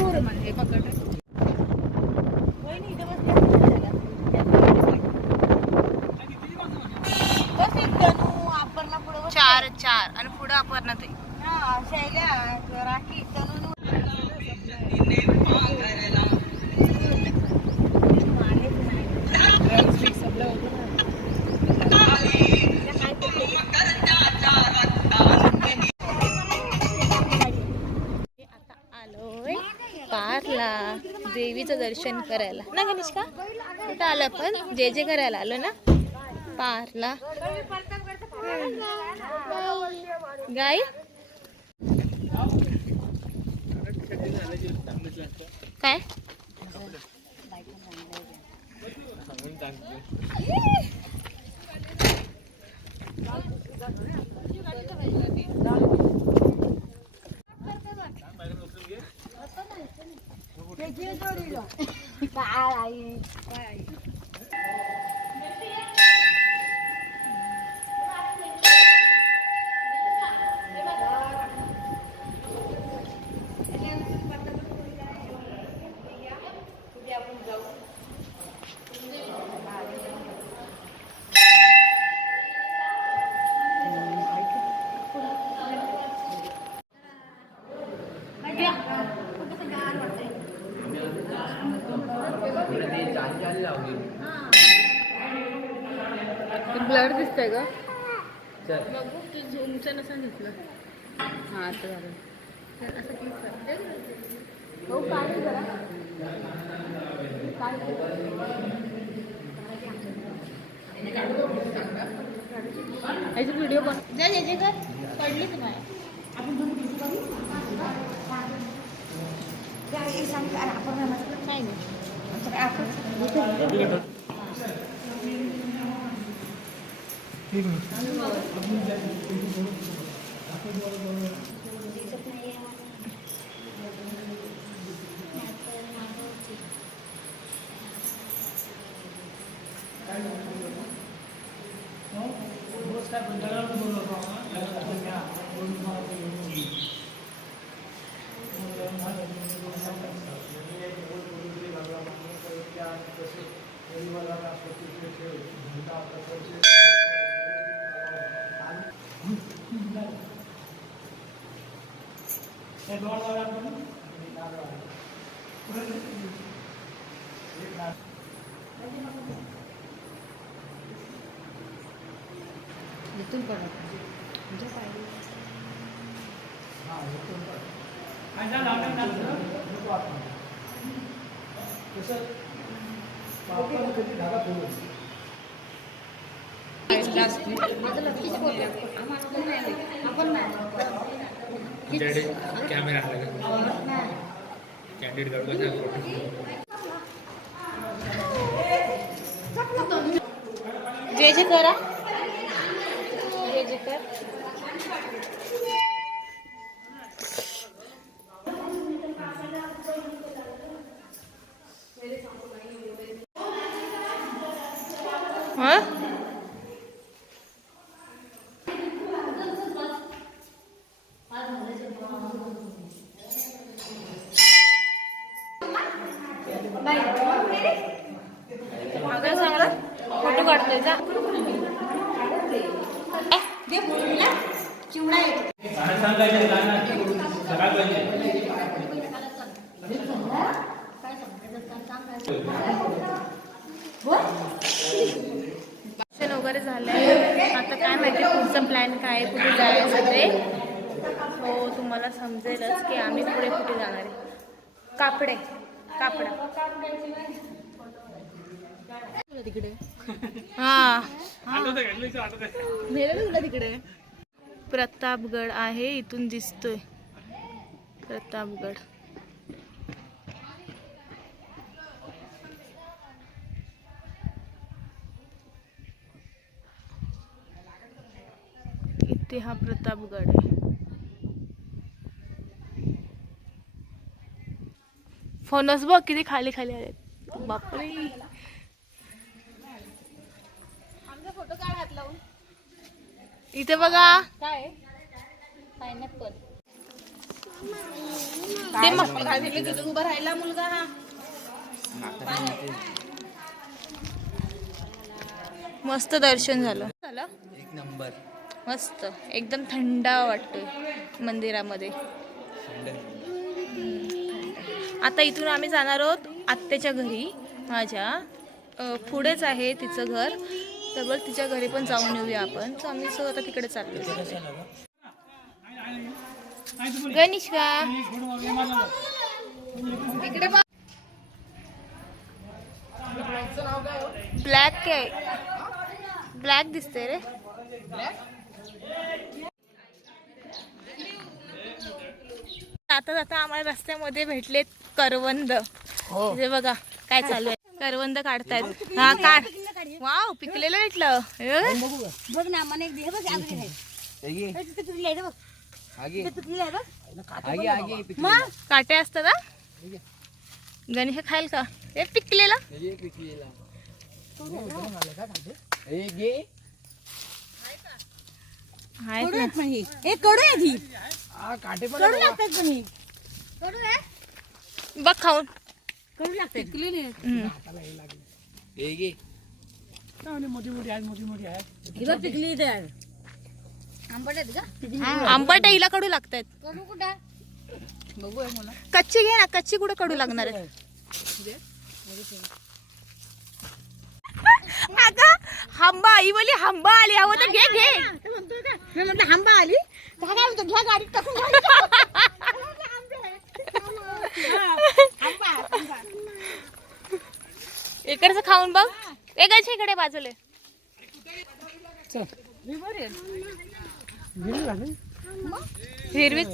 हे पकड चार चार आणि पुढं अपर्णा ते राखी पार्कला देवीचं दर्शन करायला ना गणेशका. कुठं आलं आपण जे जे करायला आलो ना पार्कला. गाय काय ब्लड दिसतंय ग. झूमचं नसं दिसलं. हा असं झालं. असं हो काय जरा काय व्हिडिओ बघ जे कर पडली तुम्हाला काय नाही. इथून पडत कॅमेरा कॅन्डिड जे जे करा जे जे कर. चांगला फोटो काढतोय जा. दर्शन वगैरे झालंय. आता काय माहिती पुढचा प्लॅन काय, कुठे जायचं ते हो तुम्हाला समजेलच की आम्ही पुढे कुठे जाणार आहे. कापडा तिकडे हा तिकडे प्रतापगड आहे. इथून दिसतोय प्रतापगड. इथे हा प्रतापगड आहे. फोनच बघ किती खाली खाली आले. बापरे फोटो काढ हात लावून. इथे बघा काय पायनॅपल. ते मग उभा राहिला मुलगा हा. मस्त दर्शन झालं. एक नंबर. मस्त एकदम थंड वाटतोय मंदिरामध्ये. आता इथून आम्ही जाणार आहोत आत्याच्या घरी माझ्या. पुढेच आहे तिचं घर, तर बघ तिच्या घरी पण जाऊन येऊया आपण. तर आम्ही सगळं आता तिकडे चाललो. गणेश का इकडे ब्लॅक काय ब्लॅक दिसते रे. आता जाता आम्हाला रस्त्यामध्ये भेटले करवंद. हे बघा काय चालू आहे, करवंद काढतायत. हा काढ. वाव पिकलेलं भेटलं. बघ ना मला एक दे बघ काटे असतात हा. गणेश खाईल का हे पिकलेला. बघ खाऊन आंबट हिला कडू लागतात. कच्ची घे ना, कच्ची कुठे कडू लागणार आहे. अगं हांबा आई बोली हांबा आली. हवं तर घे घे. मी म्हटलं हांबा आली घ्या गाडीत टाकून. इकडचं खाऊन बघ. एकाच्या इकडे बाजूले हिरवी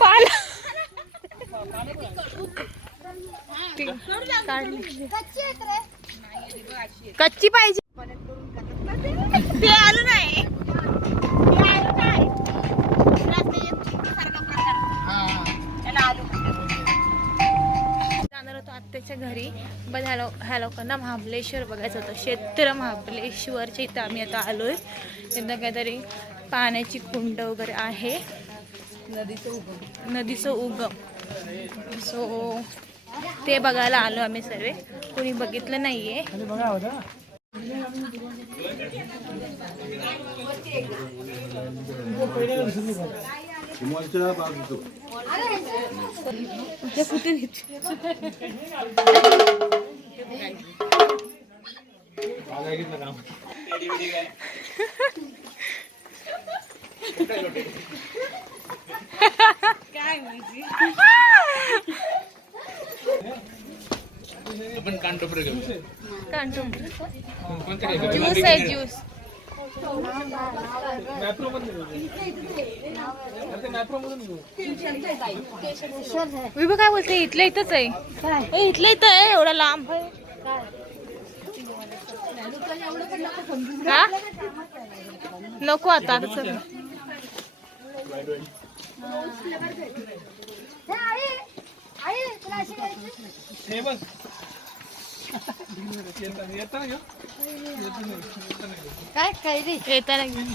पाला कच्ची पाहिजे. ते आलं नाही. जाणार होतो आत्याच्या घरी. बघ ह्या लोकांना महाबलेश्वर बघायचं होतं. क्षेत्र महाबलेश्वरच्या इथं आम्ही आता आलोय. तिथं काहीतरी पाण्याची कुंड वगैरे आहे, नदीचं उगम. सो ते बघायला आलो आम्ही सर्व. कोणी बघितलं नाहीये. आपण कांटोपरे घेऊ. ज्यूस आहे ज्यूस. विभा काय बोलते. इथलं इथंच आहे. इथलं इथं आहे. एवढा लांब आहे का. नको आता चल. काय काय रे येताना घेऊन.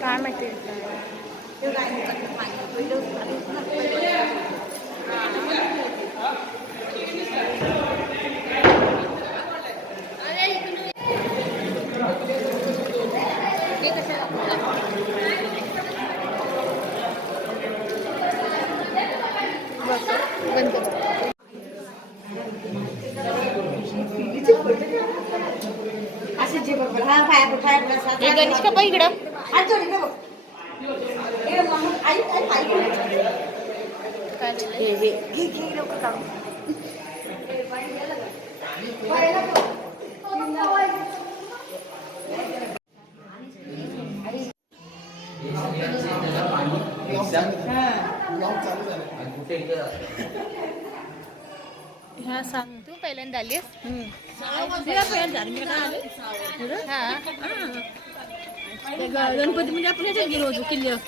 काय माहिती गणेश का पाय इकडं. ह्या सांग तू पहिल्यांदा आलीस गणपती म्हणजे आपण याच्यात गेलो होतो किल्ल्यावर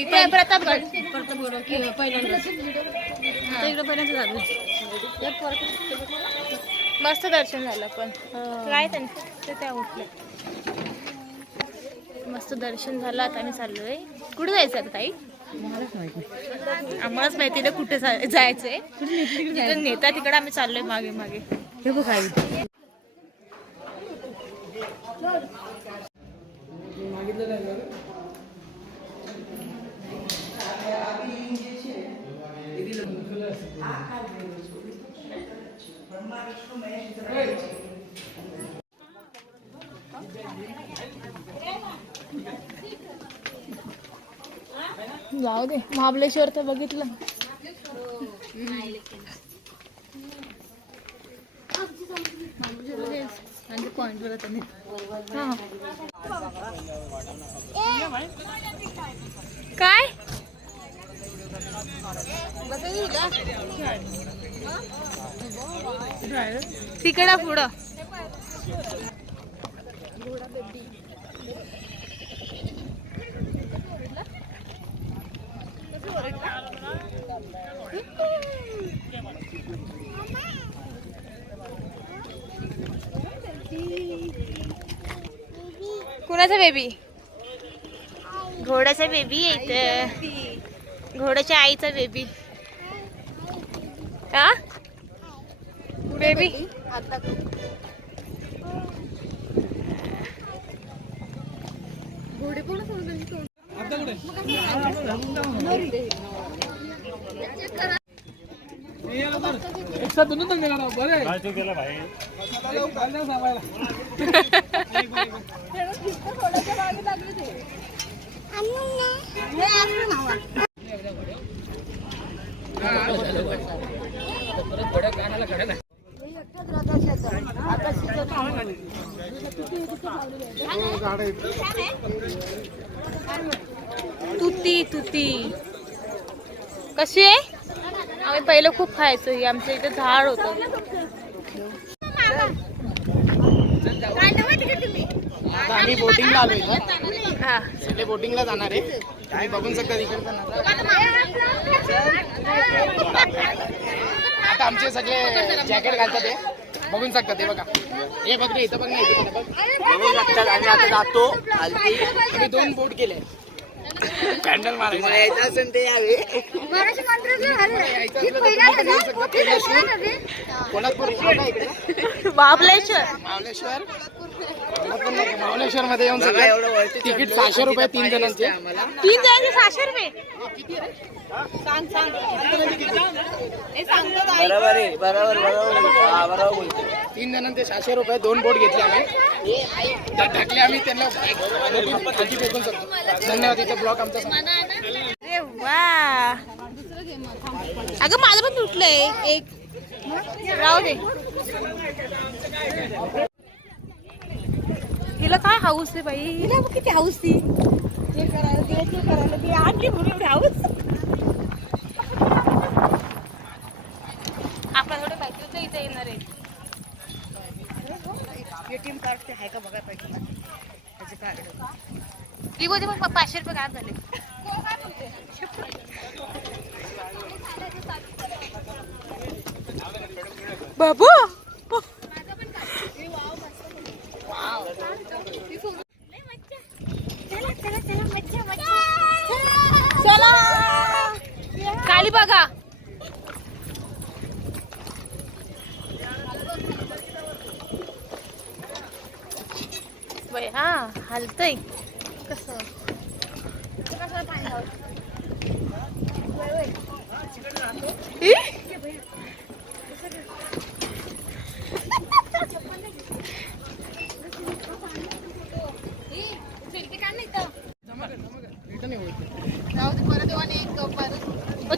इथे प्रतापगड पहिल्यांदा इकडे पहिल्यांदा झालं मस्त दर्शन झालं पण काय त्यांचं ते त्या उठले मस्त दर्शन झालं. आता आम्ही चाललोय. कुठे जायचं आता ताई? आम्हालाच माहिती नाही कुठे जायचंय. जिथं नेता तिकडे आम्ही चाललोय मागे मागे. हे बघ काय जाऊ दे. महाबळेश्वर तर बघितलं. काय तिकडा पुढं कुणाचा बेबी? घोड्याचा बेबी आहे. घोड्याच्या आईचा बेबी. हा बेबी घोडे कोण तुती तुती कशी आहे? आम्ही पहिलं खूप खायचो. ही आमच्या इथे झाड होतं. आम्ही बोटिंगला आलोय ना. हा सगळे बोटिंगला जाणार आहे. तुम्ही बघून शकता तिकडे. आता आमचे सगळे जॅकेट घालतात ते बघून शकता. ते बघा हे बघ रे इथं बघ ना इथे बघ बघून शकतात. आम्ही आता जातो. आम्ही 2 बोट केले. कॅन्डल मारायला यायचं असेल ते यावे. कोल्हापूर महाबळेश्वर महाबळेश्वर मध्ये येऊन सगळं तिकीट 600 रुपये 3 जणांचे. 3 जणांचे 600 रुपये. बरोबर आहे बरोबर 3 जणांचे 600 रुपये. 2 बोट घेतले आम्ही. टाकले आम्ही त्यांना खाली फेकून शकतो. धन्यवाद. इथं ब्लॉग आमचा अरे वा. अगं माझं पण तुटलंय एक. राहू दे. हिला काय हाऊस आहे बाई. हिला किती हाऊस ती. हे करायला ते करायला ती आणली म्हणून एवढी हाऊस. आपण थोडे बायकोचं इथे येणार आहे. एटीएम कार्ड ते आहे का बघायला पाहिजे ना. त्याचे कार्ड ती बोलते मग 500 रुपये काय झाले. बाबू चला खाली बघा. हा हलतय कसं.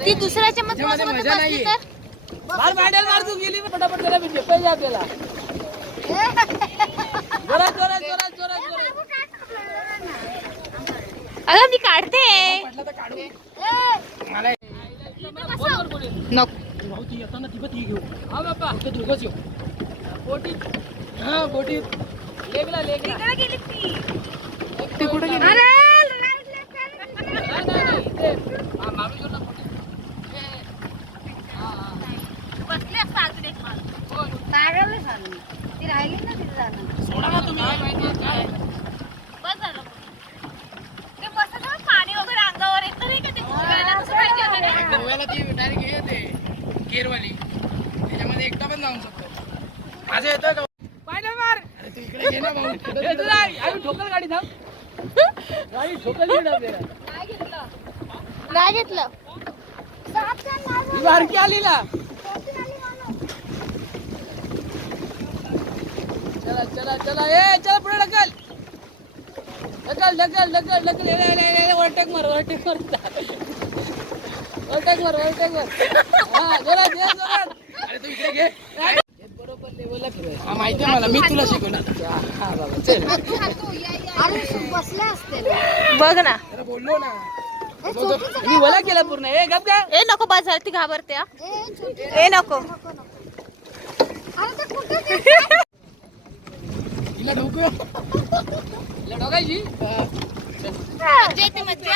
ती दुसऱ्याच्या मध्ये मजा नाहीये. अगं मी काढते. भाऊ ती येताना ती पण ती घेऊ. हा बाप्पा फक्त दोघंच येऊ. बोटीत हा बोटीत लेगला तिकडे गेली ती. ते कुठे गेली? अरे महाबळेश्वरला बोटीत. बसली असता अजून एक माल. पागल झाली ती राहिली ना तिथे जाणं. सोडा ना तुम्ही. काय बस झालं. ते बसत ना पाणी वगैरे अंगावर येत नाही का ते गोव्याला तसं पाहिजे होतं ना. गोव्याला ती डायरेक्ट येते केरवाली, त्याच्यामध्ये एकटा पण जाऊ शकतो. माझं येतोय का? पायदळ मार. अरे तू इकडे घे ना भाऊ. आम्ही ठोकल गाडी थांब. गाडी ठोकल नाही घेतलं. बारकी आली ना. चला चला चला ए चला पुढे ढकल ढकल ढकल ढकल ढकल. ओव्हरटेक मार ओव्हरटेक मार ओव्हरटेक मार ओव्हरटेक मार. हा जरा जोरात. अरे तू इकडे घे. बरोबर लेवलला फिरव. हा माहिती आहे मला, मी तुला शिकवणार. हा बाबा चल. अरे बसले असते बघ ना. जरा बोललो ना. मी वला केला पूर्ण. ए गप का. ए नको बस झालं ती घाबरते हा. ए नको. अरे ते कुठे हिला ढोकू. हिला ढोकायची. मज्जा येते मज्जा.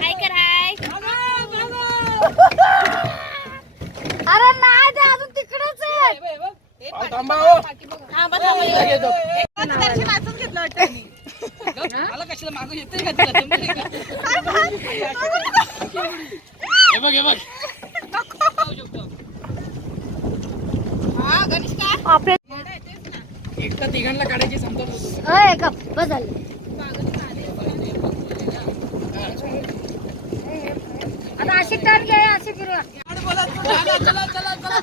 हाय कर हाय. अरे नाही ते अजून तिकडेच आहे. थांबा हो. थांबा थांबा. घेतो. दर्शन वाचून घेतलं वाटतं मी. मला कशाला मागं येते का तुला? जमलंय का? हे बघ हे बघ. आपल्या एकटा तिघांना काढायची समजा होतो. अय गप बस झाली. आता अशी टर्न घे अशी फिरवा. चला चला चला.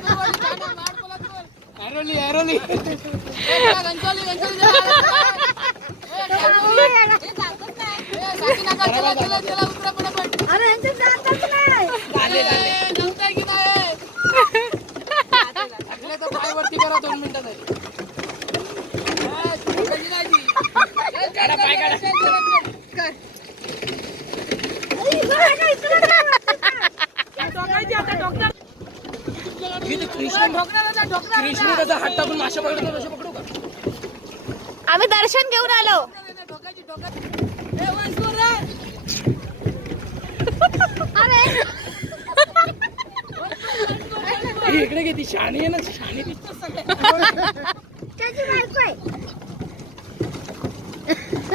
ऐरोली. अरे यांची जातच नाही. पाय वरती करा 2 मिनिटात. कृष्ण कसा हात टाकून माशा पकडतो तसे पकडू का? आम्ही दर्शन घेऊन आलो. इकडे किती शाणी आहे ना. शाणी त्याची बायको आहे.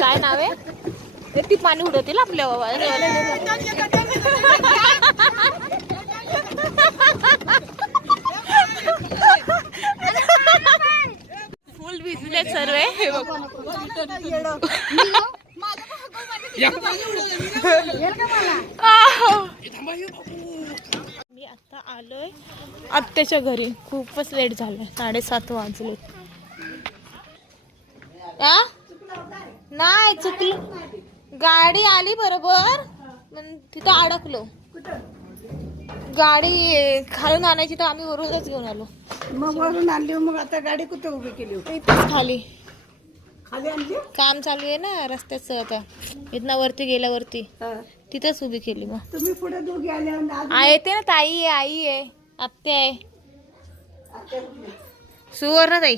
काय नाव आहे? ए, ती पाणी उडवतील आपल्या फुल भिजले सर्व. हे बघ. मी आता आलोय आत्याच्या घरी. खूपच लेट झालंय. 7:30 वाजले. नाही चुकली. गाडी आली बरोबर पण तिथं अडकलो. गाडी खालून आणायची तर आम्ही वरूनच घेऊन आलो. मग वरून आणली. मग आता गाडी कुठे उभी केली होती? इथंच खाली खाली आणली. काम चालू आहे ना रस्त्याचं. आता इथनं वरती गेल्यावरती तिथंच उभी केली. मग तुम्ही पुढे दोघी आल्या. येते ना. ताई आहे, आई आहे, आत्या आहे, सुवर्ण ताई.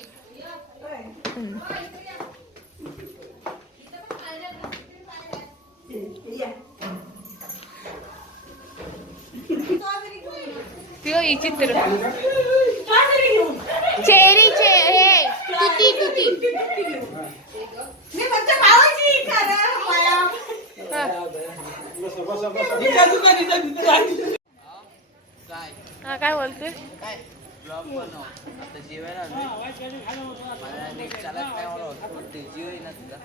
ती चित्र चेरीचे हे तुती तुती. हा काय बोलतोय? आता जेवायला आलोय. मला नीट चालत नाही. मला हॉस्पिटल जीव येईना तुझा.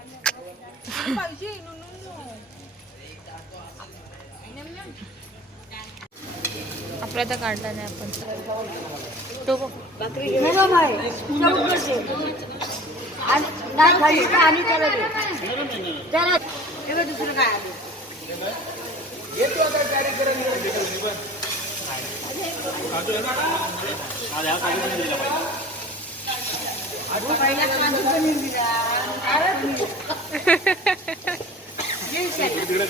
आपल्या तर काढला नाही आपण. तो बघ. दुसरं काय आलं? तिकडे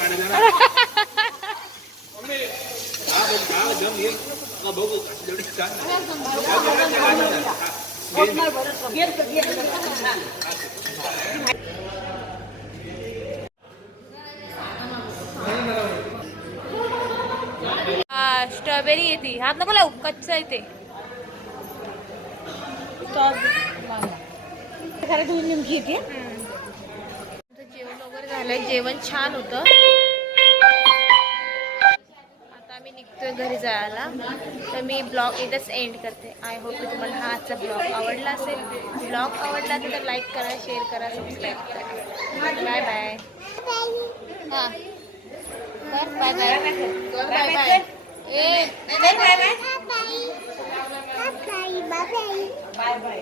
स्ट्रॉबेरी येते हात नको लावू कच्चा येते. नेमकी येते. जेवण वगैरे झालंय. जेवण छान होतं. आता आम्ही निघतोय घरी जायला. तर मी ब्लॉग इथंच एंड करते. आय होप की तुम्हाला हा आजचा ब्लॉग आवडला असेल. ब्लॉग आवडला असेल तर लाईक करा, शेअर करा, सबस्क्राईब करा. Bye bye. हां bye bye bye bye. Bye bye.